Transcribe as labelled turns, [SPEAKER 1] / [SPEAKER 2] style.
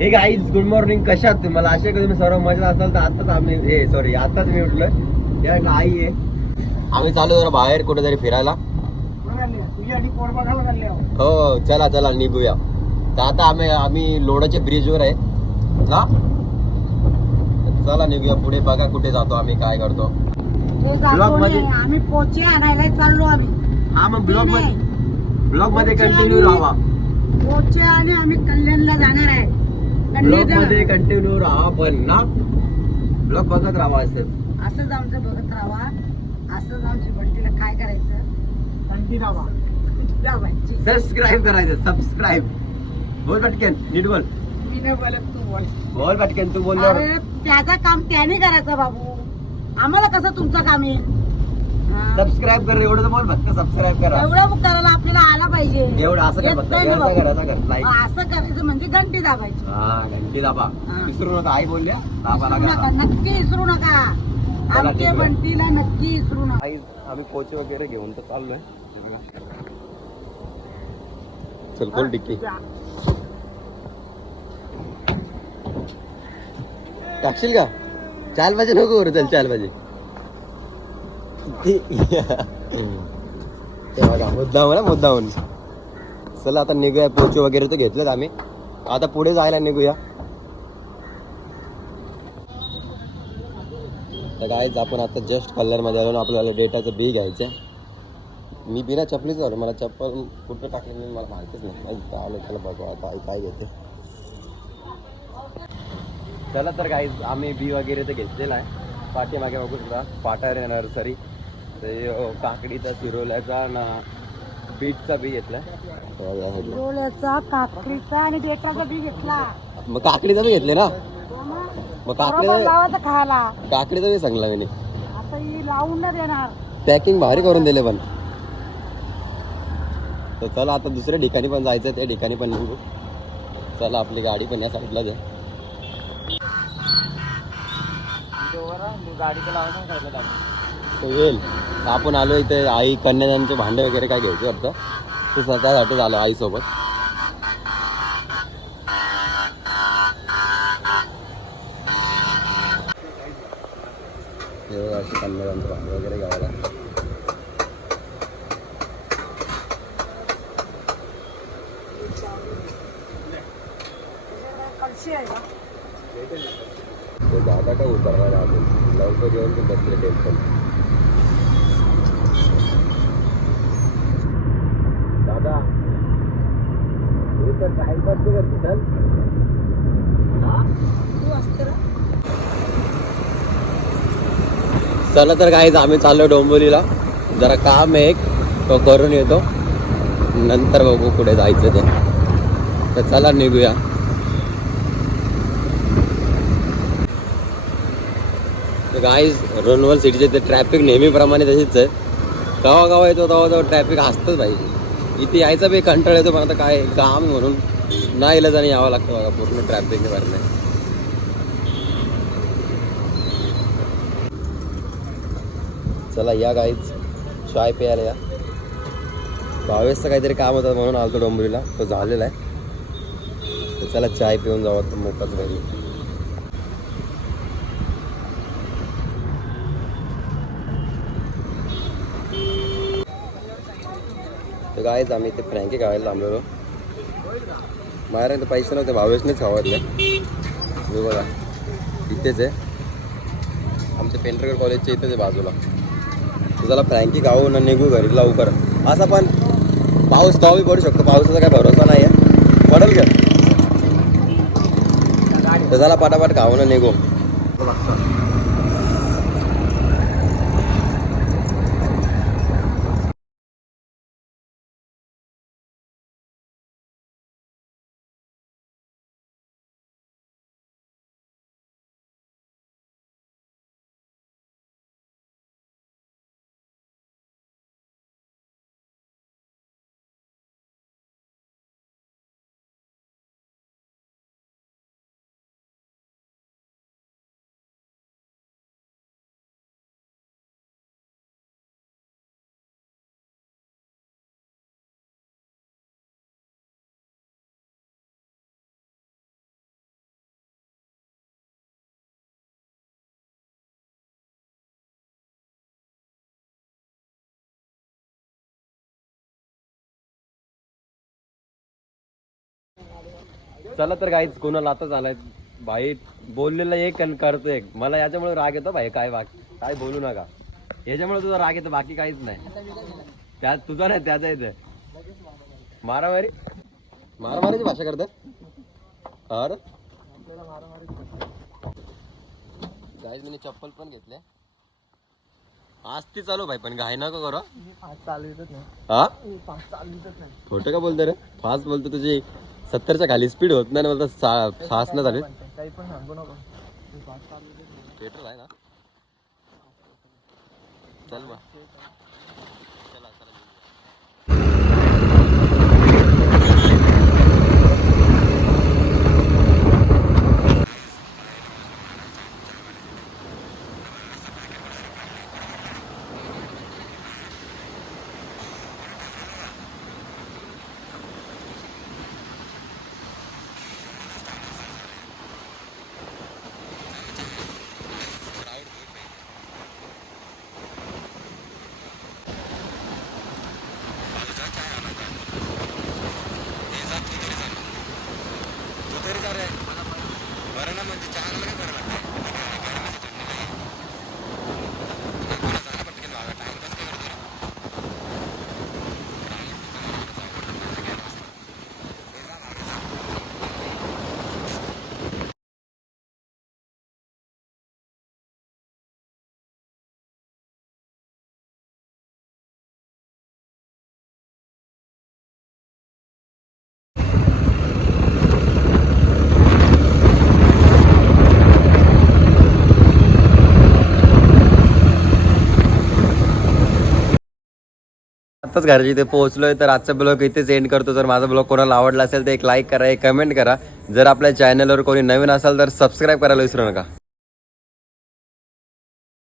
[SPEAKER 1] हे guys good morning कशात? मला असे कधी सर्व मजा असाल? तर आताच आम्ही हे सॉरी आताच मी उठलोय. या गाई आहे. आम्ही चालू जरा बाहेर कुठेतरी फिरायला. हो चला चला निघूया. तर आता आम्ही आम्ही लोणाच्या ब्रिजवर आहे. ना चला निघूया पुढे बघा कुठे जातो आम्ही काय करतो.
[SPEAKER 2] नाही.
[SPEAKER 1] मध्ये-
[SPEAKER 2] आम्ही पोचे आणायला चाललो आम्ही.
[SPEAKER 1] हा मग ब्लॉगमध्ये.
[SPEAKER 2] ब्लॉगमध्ये
[SPEAKER 1] कंटिन्यू राहा.
[SPEAKER 2] पोचे आणि आम्ही कल्याणला जाणार आहे.
[SPEAKER 1] ब्लॉग कल्याणमध्ये कंटिन्यू राहा पण ना. ब्लॉग बघत राहा असंच
[SPEAKER 2] असंच आमचं बघत राहा असंच आमची बंटीला काय करायचं? बंटी राहा. दाबायची
[SPEAKER 1] सबस्क्राईब करायचं सबस्क्राईब बोल पटकन नीट बोल.
[SPEAKER 2] मी नाही बोलत तू बोल.
[SPEAKER 1] बोल पटकन तू बोलल्यावर.
[SPEAKER 2] अरे त्याचं काम त्याने करायचं बाबू. आम्हाला कसं तुमचं काम आहे हा.
[SPEAKER 1] सबस्क्राईब कर एवढं तर बोल फक्त सबस्क्राईब करा.
[SPEAKER 2] एवढं करायला आपल्याला आला पाहिजे.
[SPEAKER 1] एवढं असं कर फक्त असं
[SPEAKER 2] बाबू.
[SPEAKER 1] कर असं कर लाईक
[SPEAKER 2] असं करायचं म्हणजे घंटी दाबायची.
[SPEAKER 1] हा घंटी दाबा.
[SPEAKER 2] हा.
[SPEAKER 1] विसरू नका आई बोलल्या दाबा
[SPEAKER 2] विसरू नका.
[SPEAKER 1] लागा
[SPEAKER 2] नक्की विसरू नका.
[SPEAKER 1] चला, ठीक
[SPEAKER 2] आमच्या
[SPEAKER 1] आहे.
[SPEAKER 2] बंटीला नक्की विसरू नका.
[SPEAKER 1] आई आम्ही पोचे वगैरे घेऊन तर चाललोय. चल खोल डिक्की. टाकशील का? चाल पाहिजे नको करू चल चाल पाहिजे मुद्दा म्हणा मुद्दा म्हणून चला आता निघूया पोचू वगैरे तर घेतलेत आम्ही. आता पुढे जायला निघूया. तर गायच आपण आता जस्ट कल्याणमध्ये आलो आपल्याला डेटाचं बी घ्यायचं आहे मी बिना चपलीच आलो मला चप्पल कुठं टाकली मी मला माहितीच नाही. आज आलो त्याला बघू आता काय घेते. चला तर गाईज आम्ही बी वगैरे तर घेतलेला आहे. पाठीमागे बघू सुद्धा पाटारे नर्सरी ते अं, काकडीचा चिरोल्याचा ना बीटचा बी घेतलाय.
[SPEAKER 2] डोळ्याचा काकडीचा आणि डेटाचा बी घेतला.
[SPEAKER 1] मग काकडीचा बी घेतले ना? मग
[SPEAKER 2] बरोबर
[SPEAKER 1] काकडीचा
[SPEAKER 2] खायला.
[SPEAKER 1] काकडीचा बी सांगला मी.
[SPEAKER 2] आता ही लावून देणार.
[SPEAKER 1] पॅकिंग भारी करून दिले पण. तर चला आता दुसऱ्या ठिकाणी पण जायचं त्या ठिकाणी पण निघू. चला आपली गाडी पण या साईडला आहे तो येईल. आपण आलो इथे आई कन्यादानचे भांडे वगैरे काय घ्यायचे वाटतं? ते स्वतःसाठीच आलो आईसोबत. हे असे कन्यादानचे भांडे वगैरे घ्यायला.
[SPEAKER 2] कळशी आहे का?
[SPEAKER 1] तो दादा काय उतरवायला अजून लवकर येऊन ते बसले टेम्पल दादा उतर टाइमपास नाही करते चल? चला तर काहीच आम्ही चाललो डोंबिवलीला. जरा काम आहे एक तो करून येतो. नंतर बघू कुठे जायचं ते. तर चला निघूया. गाईज रोनवल सिटीचे ते ट्रॅफिक नेहमीप्रमाणे तशीच आहे गावा गावा येतो तेव्हा तेव्हा ट्रॅफिक असतंच पाहिजे इथे यायचा बी कंटाळ येतो पण आता काय काम म्हणून. नाही जाणं यावं लागतं बघा पूर्ण ट्रॅफिक भरणं. चला या गाईच चाय प्यायला या. भावेशचं काहीतरी काम होतं म्हणून आलतो डोंबरीला तो झालेला आहे. तर चला चाय पिऊन जाऊ आता मोकाच घरी. तर गायच आम्ही ते फ्रँकी खायला थांबलेलो. माझ्याकडे पैसे नव्हते भावेशनेच हवातले मी बघा इथेच आहे. आमच्या पेंटरगड कॉलेजच्या इथेच आहे बाजूला. तुझाला फ्रँकी खाऊ ना निघू घरी लवकर असा पण पाऊस कवाही पडू शकतो पावसाचा काय भरोसा नाही आहे पडेल का? तर चला पटापट खाऊ ना निघू. चला तर काहीच कोणाला आता झालाय भाई बोललेलं एक आणि करतो एक. मला याच्यामुळे राग येतो भाई काय बाकी काय बोलू नका. याच्यामुळे तुझा राग येतो बाकी काहीच नाही. त्या तुझा नाही त्याचा येतं मारामारी? मारामारीची भाषा करतात अरे. गाईज मी चप्पल पण घेतले. आज ती चालू भाई पण घाई नको करू. हा? खोटं का बोलतो रे? फास्ट बोलतो तुझी. सत्तरच्या खाली स्पीड होत नाही ना बोलता फास्ट नाही झाली. पेट्रोल आहे ना? चल मग चला चला आताच घराच्या इथे पोहोचलोय तर आजचा ब्लॉग इथेच एंड करतो. जर माझा ब्लॉग कोणाला आवडला असेल तर एक लाईक करा एक कमेंट करा. जर आपल्या चॅनलवर कोणी नवीन असाल तर सबस्क्राईब करायला विसरू नका.